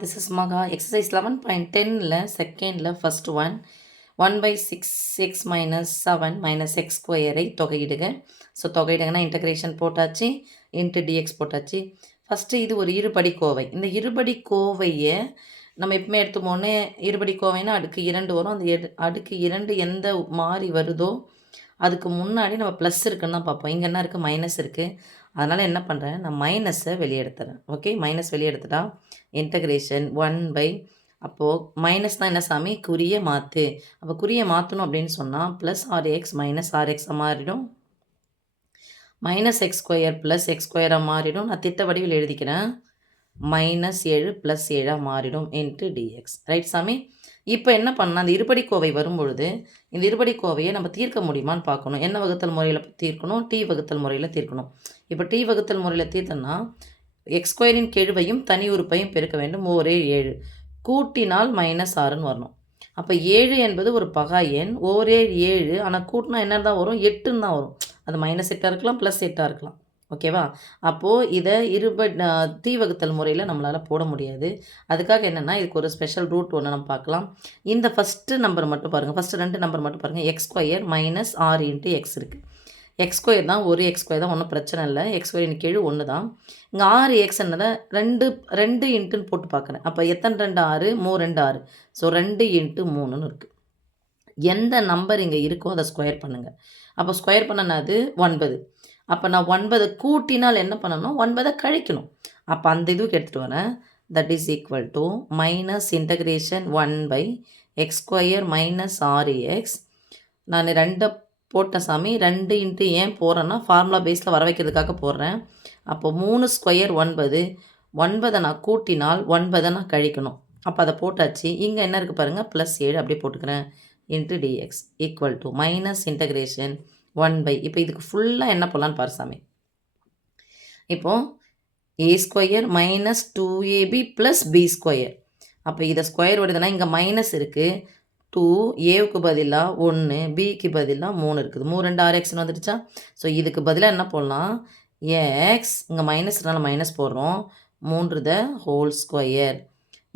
This is Maga. Exercise 11.10 second first one 1 by 6x minus 7 minus x square தொகையிடுக. So தொகையிடுங்கன்னா integration போட்டாச்சு, into d x போட்டாச்சு. First இது ஒரு இருபடி கோவை. இந்த இருபடி கோவையை நம்ம எப்பவுமே எடுத்துமோன்னு இருபடி கோவைன்னா அடுக்கு 2 வரும். அந்த அடுக்கு 2 எந்த மாறி வருதோ அதுக்கு முன்னாடி நம்ம ப்ளஸ் இருக்குன்னு தான் பார்ப்போம். இங்கே என்ன இருக்குது? மைனஸ் இருக்குது. அதனால் என்ன பண்ணுறேன், நான் மைனஸை வெளியே எடுத்துறேன். ஓகே, மைனஸ் வெளியே எடுத்துட்டா இன்டகிரேஷன் 1 பை, அப்போது மைனஸ் தான் என்ன சாமி? குறியை மாற்று. அப்போ குறியை மாற்றணும் அப்படின்னு சொன்னால் ப்ளஸ் ஆர்எக்ஸ் மைனஸ் ஆர்எக்ஸாக மாறிடும், minus X square plus x ஸ்கொயராக மாறிடும். நான் திட்ட வடிவில் எழுதிக்கிறேன், மைனஸ் 7 ப்ளஸ் 7ஆக மாறிடும் இன்ட்டு டிஎக்ஸ். ரைட் சாமி? இப்போ என்ன பண்ணால் அந்த இருபடி கோவை வரும்பொழுது இந்த இருபடி கோவையை நம்ம தீர்க்க முடியுமான்னு பார்க்கணும். என்ன வகுத்தல் முறையில் தீர்க்கணும்? டி வகுத்தல் முறையில் தீர்க்கணும். இப்போ டி வகுத்தல் முறையில் தீர்த்தோன்னா எக்ஸ் ஸ்கொயரின் கெழுவையும் தனி உறுப்பையும் பெருக்க வேண்டும். ஓரே 7 கூட்டினால் மைனஸ் 6ன்னு வரணும். அப்போ 7 என்பது ஒரு பகா எண், ஓரே 7. ஆனால் கூட்டினா என்ன தான் வரும்? 8ன்னு தான் வரும். அது மைனஸ் 8ஆக இருக்கலாம், ப்ளஸ் 8ஆக இருக்கலாம். ஓகேவா? அப்போது இதை டி வகுத்தல் முறையில் நம்மளால் போட முடியாது. அதுக்காக என்னென்னா இதுக்கு ஒரு ஸ்பெஷல் ரூட் ஒன்று நம்ம பார்க்கலாம். இந்த ஃபஸ்ட்டு நம்பர் மட்டும் பாருங்கள், ஃபஸ்ட்டு 2 நம்பர் மட்டும் பாருங்கள். X square minus 6 into X இருக்குது. எக்ஸ் ஸ்கொயர் தான், ஒரு எக்ஸ் ஸ்கொயர் தான், ஒன்றும் பிரச்சனை இல்லை. எக்ஸ் ஸ்கொயரின் கீழ் 1 தான். இங்கே 6 எக்ஸ் என்னதை 2 இன்ட்டுன்னு போட்டு பார்க்குறேன். அப்போ எத்தனை 2 6, 3 2 6. ஸோ 2 இன்ட்டு 3ன்னு இருக்குது. எந்த நம்பர் இங்கே இருக்கோ அதை ஸ்கொயர் பண்ணுங்கள். அப்போ ஸ்கொயர் பண்ணனா அது 9. அப்போ நான் 9 கூட்டினால் என்ன பண்ணணும்? 9 கழிக்கணும். அப்போ அந்த இதுக்கு எடுத்துகிட்டு வரேன். That is equal to minus integration 1 by X square minus 6x. நான் 2 போட்டேன் சாமி. 2 இன்ட்டு ஏன் போடுறேன்னா ஃபார்முலா பேஸில் வர வைக்கிறதுக்காக போடுறேன். அப்போ 3 ஸ்கொயர் 9. 9 நான் கூட்டினால் 9 நான் கழிக்கணும். அப்போ அதை போட்டாச்சு. இங்கே என்ன இருக்குது பாருங்கள், ப்ளஸ் 7 அப்படியே போட்டுக்கிறேன் into DX equal to minus integration 1 by, இப்போ இதுக்கு ஃபுல்லாக என்ன போடலான்னு பாரு சாமி. இப்போது A square minus 2ab plus B square. அப்போ இதை ஸ்கொயர் வருதுன்னா இங்கே மைனஸ் இருக்குது. 2 ஏவுக்கு பதிலாக 1, பிக்கு பதிலாக 3 இருக்குது. 3 2 6xன்னு வந்துடுச்சா? ஸோ இதுக்கு பதிலாக என்ன போடலாம்? எக்ஸ், இங்கே மைனஸ்னால மைனஸ் போடுறோம், 3 த ஹோல் ஸ்கொயர்.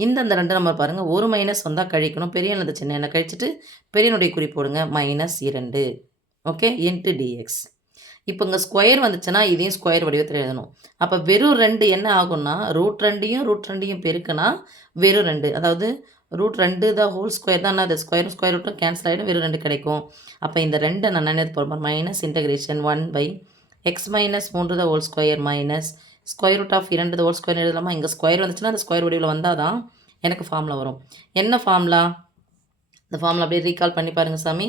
இந்த 2 நம்பர் பாருங்கள், ஒரு மைனஸ் வந்தால் கழிக்கணும். பெரிய என்னது சின்ன என்ன கழிச்சிட்டு பெரியனுடைய குறி போடுங்க, மைனஸ் 2. Okay, into dx. இப்போ இங்கே ஸ்கொயர் வந்துச்சுன்னா இதையும் ஸ்கொயர் வடிவத்தில் எழுதணும். அப்போ வெறும் 2 என்ன ஆகும்னா ரூட் 2யும் பெருக்குனா வெறும் 2, அதாவது ரூட் 2 த ஹோல் ஸ்கொயர் தான். அது ஸ்கொயர் ரூட்டும் கேன்சல் ஆகிடும், வெறும் 2 கிடைக்கும். அப்போ இந்த 2 நான் நினைத்து போகிறேன், minus integration 1 by X minus 3 the whole square minus square root of 2 the whole square எழுதலாமா? இங்கே ஸ்கொயர் வந்துச்சுன்னா அந்த ஸ்கொயர் வடிவில் வந்தால் தான் எனக்கு ஃபார்முலா வரும். என்ன ஃபார்முலா? இந்த ஃபார்முலா அப்படியே ரீகால் பண்ணி பாருங்கள் சாமி.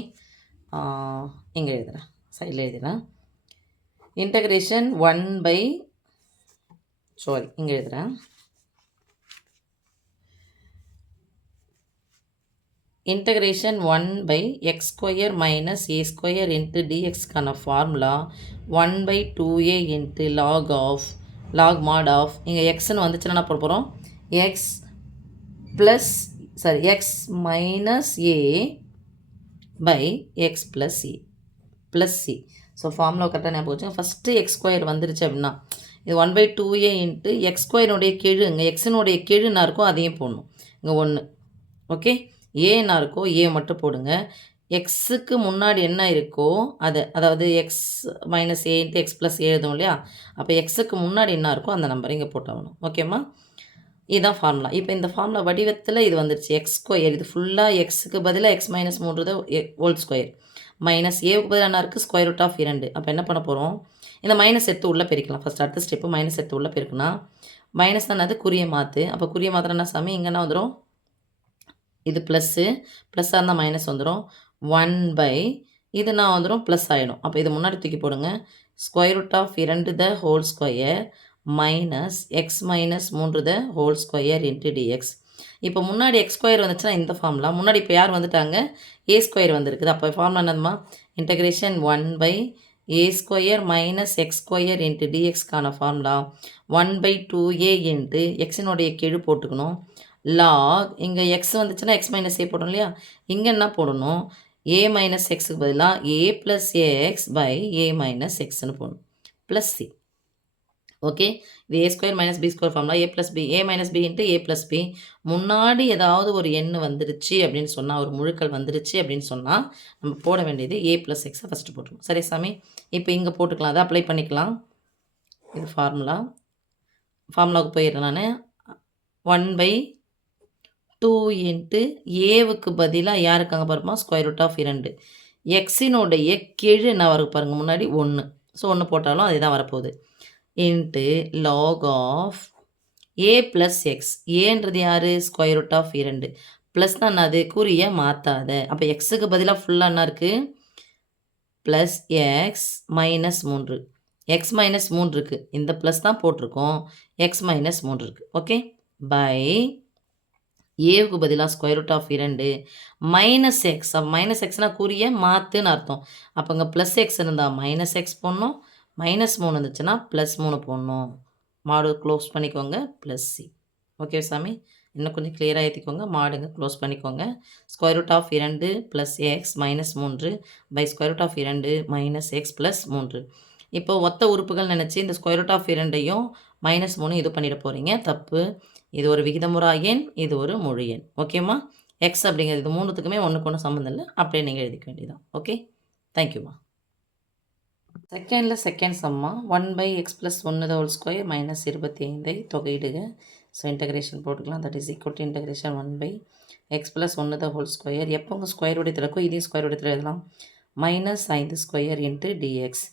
இங்கே எழுதுகிறேன், சைடில் எழுதுகிறேன். இன்டகிரேஷன் 1 பை, இங்கே எழுதுகிறேன். Integration 1 by X square minus A square into டிஎக்ஸ்க்கான formula 1 by 2a into log mod of, இங்கே எக்ஸ்ன்னு வந்துச்சுன்னா என்ன போட போகிறோம்? X plus X minus A by X plus C. So formula கரெக்டாக ஞாபகம் வச்சுங்க. ஃபஸ்ட்டு எக்ஸ் ஸ்கொயர் வந்துருச்சு அப்படின்னா இது 1 பை 2a இன்ட்டு எக்ஸ் ஸ்கொயருடைய கெழு, இங்கே எக்ஸினுடைய கெழு என்ன இருக்கோ அதையும் போடணும். இங்கே 1. ஓகே, ஏ என்ன இருக்கோ ஏ மட்டும் போடுங்க. எக்ஸுக்கு முன்னாடி என்ன இருக்கோ அதை, அதாவது X minus A into X plus எழுதும் இல்லையா? அப்போ எக்ஸுக்கு முன்னாடி என்ன இருக்கோ அந்த நம்பரை இங்கே போட்டாகணும். ஓகேம்மா? இதுதான் ஃபார்முலா. இப்போ இந்த ஃபார்முலா வடிவத்தில் இது வந்துருச்சு. எக்ஸ் ஸ்கொயர் இது ஃபுல்லாக எக்ஸுக்கு பதிலாக X minus 3 whole square minus ஏவுக்கு பதிலாக என்ன இருக்குது? Square root of 2. அப்போ என்ன பண்ண போகிறோம்? இந்த மைனஸ் எடுத்து உள்ளே பெருக்கலாம். ஃபஸ்ட் அடுத்த ஸ்டெப்பு மைனஸ் எடுத்து உள்ளே பெருக்குனா மைனஸ் தான் அது குறியை மாற்று. அப்போ குறியை மாத்திரன்னா சாமி இங்கே என்ன வந்துடும்? இது ப்ளஸ்ஸாக இருந்தால் மைனஸ் வந்துடும். 1 பை இது நான் வந்துடும் ப்ளஸ் ஆகிடும். அப்போ இது முன்னாடி தூக்கி போடுங்க, square root of 2 the whole square minus x minus 3 the whole square into dx. இப்போ முன்னாடி எக்ஸ் ஸ்கொயர் வந்துச்சுன்னா இந்த ஃபார்முலா, முன்னாடி இப்போ யார் வந்துட்டாங்க? ஏ ஸ்கொயர் வந்துருக்குது. அப்போ ஃபார்முலா என்னதுமா? Integration 1 by A square minus X square into டிஎக்ஸ்க்கான ஃபார்முலா 1 பை 2a இன்ட்டு எக்ஸினுடைய கெழு போட்டுக்கணும், லாக், இங்கே எக்ஸ் வந்துச்சுன்னா எக்ஸ் மைனஸ் ஏ போடணும் இல்லையா? இங்கே என்ன போடணும்? ஏ மைனஸ் எக்ஸுக்கு பதிலாக A plus X by A minus எக்ஸ்ன்னு போடணும், ப்ளஸ் சி. ஓகே. இது A square minus B square formula A plus B A minus B into A plus B. முன்னாடி ஏதாவது ஒரு எண் வந்துருச்சு அப்படின்னு சொன்னால், ஒரு முழுக்கள் வந்துருச்சு அப்படின்னு சொன்னால், நம்ம போட வேண்டியது ஏ ப்ளஸ் எக்ஸை ஃபஸ்ட்டு போட்டுருவோம். சரி சாமி, இப்போ இங்கே போட்டுக்கலாம், அதை அப்ளை பண்ணிக்கலாம். இது ஃபார்முலாவுக்கு போயிடுறேன் நான். 1/2 இன்ட்டு ஏவுக்கு பதிலாக யார் இருக்காங்க பாருமா, ஸ்கொயர் ரூட் ஆஃப் 2. எக்ஸினுடைய கெழு என்ன வரும் பாருங்கள், முன்னாடி 1. ஸோ 1 போட்டாலும் அதே தான் வரப்போகுது. Into log of A plus X. ஏன்றது யார், ஸ்கொயர் ரூட் ஆஃப் 2. ப்ளஸ் தான் அது குறிய மாற்றாத. அப்போ எக்ஸுக்கு பதிலாக ஃபுல்லாக என்ன இருக்குது, plus X minus 3. X minus 3 இருக்குது, இந்த ப்ளஸ் தான் போட்டிருக்கோம். எக்ஸ் மைனஸ் 3 இருக்குது. ஓகே, பை ஏவுக்கு பதிலாக square root of 2 minus x. அப்போ மைனஸ் எக்ஸ்னால் குறிய மாற்றுன்னு அர்த்தம். அப்போ இங்கே ப்ளஸ் எக்ஸ் இருந்தால் மைனஸ் எக்ஸ் போடணும், மைனஸ் 3 இருந்துச்சுன்னா ப்ளஸ் 3 போடணும். மாடு க்ளோஸ் பண்ணிக்கோங்க, ப்ளஸ் சி. ஓகே சாமி, இன்னும் கொஞ்சம் கிளியராக ஏற்றிக்கோங்க. மாடுங்க க்ளோஸ் பண்ணிக்கோங்க. Square root of 2 plus X minus 3 by square root of 2 minus x plus 3. இப்போ ஒத்த உறுப்புகள் நினச்சி இந்த ஸ்கொயர் ரூட் ஆஃப் 2ஐயும் மைனஸ் 3 இது பண்ணிட போகிறீங்க. தப்பு. இது ஒரு விகிதமுறா எண், இது ஒரு முழு எண். ஓகேம்மா, எக்ஸ் அப்படிங்கிறது இது மூணுத்துக்குமே ஒன்றுக்கு ஒன்று சம்மந்தம் இல்லை, அப்படியே நீங்கள் எழுதிக்க வேண்டியதான். ஓகே, தேங்க்யூம்மா. செகண்ட் சம்மா 1/x + 1² மைனஸ் 25 தொகையிடுக. ஸோ இன்டகிரேஷன் போட்டுக்கலாம். That is equal to integration 1/x + 1² எப்போ உங்கள் ஸ்கொயர் வடிவத்தில் இருக்கோ இதையும் ஸ்கொயர் வடிவத்தில் எழுதலாம். -5² இன்ட்டு டிஎக்ஸ்.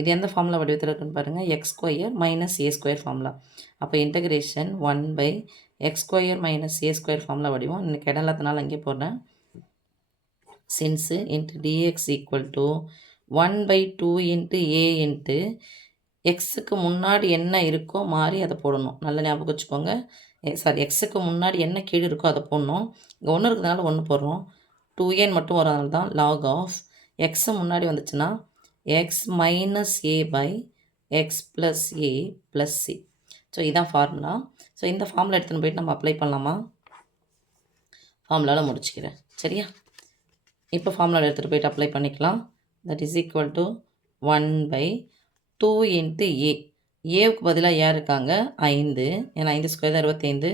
இது எந்த ஃபார்முலா வடிவத்தில் இருக்குன்னு பாருங்கள், x² மைனஸ் a² ஃபார்முலா. அப்போ integration 1/x² minus a² formula வடிவம். இன்னைக்கு இடம் இல்லாதனால அங்கே போடுறேன். Since into DX equal to 1/2 into A into எக்ஸுக்கு முன்னாடி என்ன இருக்கோ மாறி அதை போடணும். நல்லா ஞாபகம் வச்சுக்கோங்க. எக்ஸுக்கு முன்னாடி என்ன கீழே இருக்கோ அதை போடணும். இங்கே 1 இருக்கிறதுனால 1 போடுறோம். 2n மட்டும் வரதுனால தான் லாக் ஆஃப் எக்ஸு முன்னாடி வந்துச்சுன்னா x minus A by X plus a plus C. So இதான் ஃபார்முலா. ஸோ இந்த ஃபார்முலா எடுத்துன்னு போயிட்டு நம்ம அப்ளை பண்ணலாமா? ஃபார்முலாவில் முடிச்சுக்கிறேன், சரியா? இப்போ ஃபார்முலாவில் எடுத்துகிட்டு போயிட்டு அப்ளை பண்ணிக்கலாம். That is equal to 1/2 into A. ஏவுக்கு பதிலாக யார் இருக்காங்க, 5. ஏன்னா 5² தான் 25.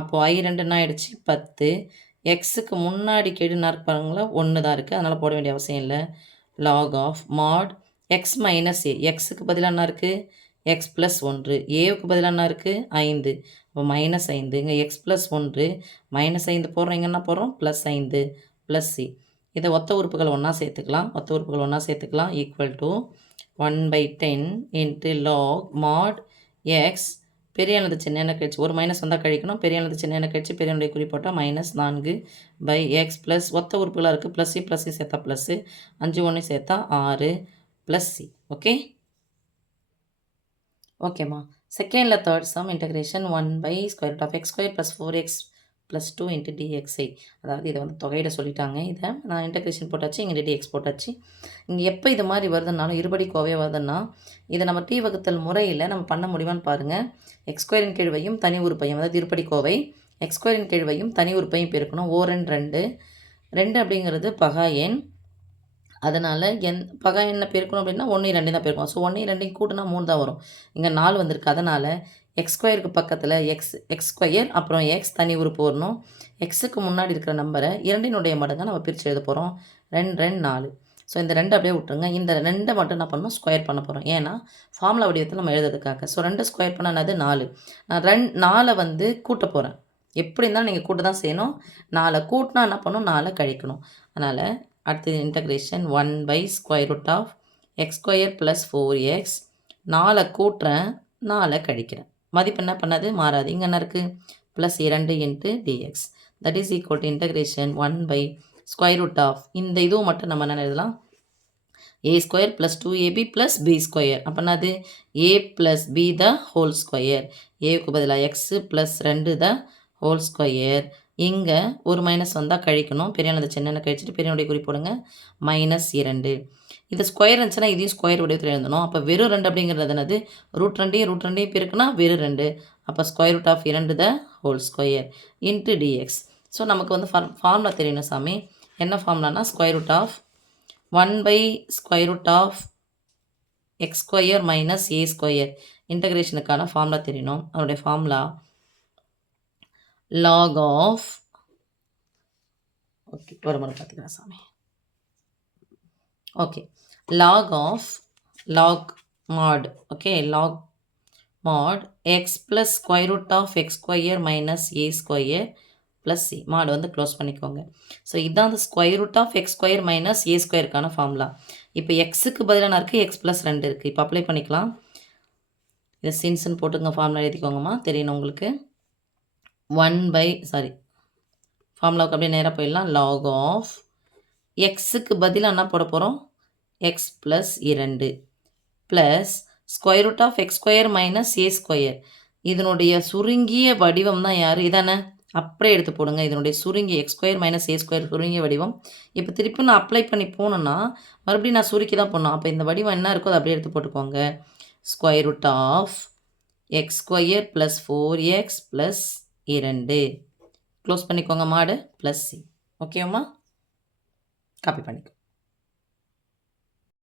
அப்போது I2 ஆகிடுச்சு 10. எக்ஸுக்கு முன்னாடி கெடுனா இருப்பாங்களா 1 தான் இருக்குது, அதனால் போட வேண்டிய அவசியம் இல்லை. Log of mod X minus A. எக்ஸுக்கு பதிலாக என்ன இருக்குது, எக்ஸ் ப்ளஸ் 1. ஏவுக்கு பதிலாக என்ன இருக்குது, 5. அப்போ -5. இங்கே எக்ஸ் ப்ளஸ் 1 -5 போடுறோம். இங்கே என்ன போடுறோம், +5 ப்ளஸ் சி. இதை ஒத்த உறுப்புகள் ஒன்றா சேர்த்துக்கலாம். Equal to 1/10 into log mod X. பெரியானது சின்ன கழிச்சு ஒரு மைனஸ் வந்தால் கழிக்கணும். பெரியானது சின்ன கழிச்சு பெரியனுடைய குறி போட்டால் -4 பை எக்ஸ் ப்ளஸ் ஒத்த உறுப்புகளாக இருக்குது. ++c சேர்த்தா +, 5 1 சேர்த்தா 6 ப்ளஸ் சி. ஓகேம்மா. செகண்டில் third sum integration 1/√x² + 4x + 2 into டிஎக்ஸை. அதாவது இதை வந்து தொகையிட சொல்லிட்டாங்க. இதை நான் இன்டகிரேஷன் போட்டாச்சு, இங்கே டிஎக்ஸ் போட்டாச்சு. இங்கே எப்போ இது மாதிரி வருதுன்னாலும் இருபடி கோவை வருதுன்னா இதை நம்ம டி வகுத்தல் முறையில் நம்ம பண்ண முடியுமான்னு பாருங்கள். x² கீழ்வையும் தனி உறுப்பையும், அதாவது இருபடி கோவை x² கீழ்வையும் தனி உறுப்பையும் பெருக்கணும். ஓரன் 2 அப்படிங்கிறது பகா எண். அதனால் பகா எண்ணை பெருக்கணும் அப்படின்னா 1 2 தான் பெருக்கணும். ஸோ 1 2 கூட்டினா 3 தான் வரும். இங்கே 4 வந்திருக்கு. அதனால் x² பக்கத்தில் x² அப்புறம் x தனி உறுப்பு வரணும். எக்ஸுக்கு முன்னாடி இருக்கிற நம்பரை 2 மடங்காக நம்ம பிரித்து எழுத போகிறோம். 2 2 4. ஸோ இந்த 2 அப்படியே விட்டுருங்க. இந்த 2 மட்டும் என்ன பண்ணணும், ஸ்கொயர் பண்ண போகிறோம். ஏன்னா ஃபார்முலா வடிவத்தில் நம்ம எழுதுறதுக்காக. ஸோ 2 ஸ்கொயர் பண்ணால் 4. நான் 4 வந்து கூட்ட போகிறேன். எப்படி இருந்தாலும் நீங்கள் கூட்ட தான் செய்யணும். 4 கூட்டினா என்ன பண்ணணும், 4 கழிக்கணும். அதனால் அடுத்தது இன்டகிரேஷன் 1/√x² + 4x. 4 கூட்டுறேன், 4 கழிக்கிறேன். மதிப்பு என்ன பண்ணாது, மாறாது. இங்கே என்ன இருக்குது, +2 into dx. That is equal to integration 1/√. இந்த இதுவும் மட்டும் நம்ம என்ன எழுதலாம், a² + 2ab + b². அப்போ என்னது, a + b the whole square. ஏவுக்கு பதிலாக எக்ஸு + 2 த ஹோல் ஸ்கொயர். இங்கே ஒரு மைனஸ் வந்தால் கழிக்கணும். பெரியானது சின்ன கழிச்சிட்டு பெரியனுடைய குறி போடுங்க. -2. இது ஸ்கொயர் இருந்துச்சுன்னா இதையும் ஸ்கொயர் வடிவத்தில் எழுதணும். அப்போ வெறும் 2 அப்படிங்கிறது என்னது, √2 பெருக்குனா வெறும் 2. அப்போ √2 the whole square into dx. So நமக்கு வந்து ஃபார்முலா தெரியணும் சாமி. என்ன ஃபார்முலானா √1/√x² - a². இன்டகிரேஷனுக்கான ஃபார்முலா தெரியணும். அதனுடைய ஃபார்முலா log of ஓகே ஒரு முறை பார்த்துக்கிறேன் சாமி. Okay log of log mod okay log mod x plus square root of x square minus a square plus c mod வந்து க்ளோஸ் பண்ணிக்கோங்க. ஸோ இதான் அந்த square root of X square minus A ஸ்கொயருக்கான formula. இப்போ எக்ஸுக்கு பதிலாக இருக்குது X plus 2 இருக்குது. இப்போ அப்ளை பண்ணிக்கலாம். இதை சின்ஸ்ன்னு போட்டுங்க, ஃபார்முலா எழுதிக்கோங்கம்மா, தெரியணும் உங்களுக்கு. ஃபார்முலாவுக்கு அப்படியே நேராக போயிடலாம். log ஆஃப் எக்ஸுக்கு பதிலாக என்ன போட போகிறோம், X plus 2 plus square root of X square minus A square. இதனுடைய சுருங்கிய வடிவம் தான் யார், இதானே? அப்படியே எடுத்து போடுங்க. இதனுடைய சுருங்கிய எக்ஸ் ஸ்கொயர் மைனஸ் ஏ ஸ்கொயர் சுருங்கிய வடிவம். இப்போ திருப்பி நான் அப்ளை பண்ணி போனேன்னா மறுபடியும் நான் சுருக்கி தான் போடணும். அப்போ இந்த வடிவம் என்ன இருக்கோ அதை அப்படியே எடுத்து போட்டுக்கோங்க. Square root of X square plus 4x plus 2 close பண்ணிக்கோங்க மாடு ப்ளஸ் சி. ஓகேம்மா, காப்பி பண்ணிக்கோ.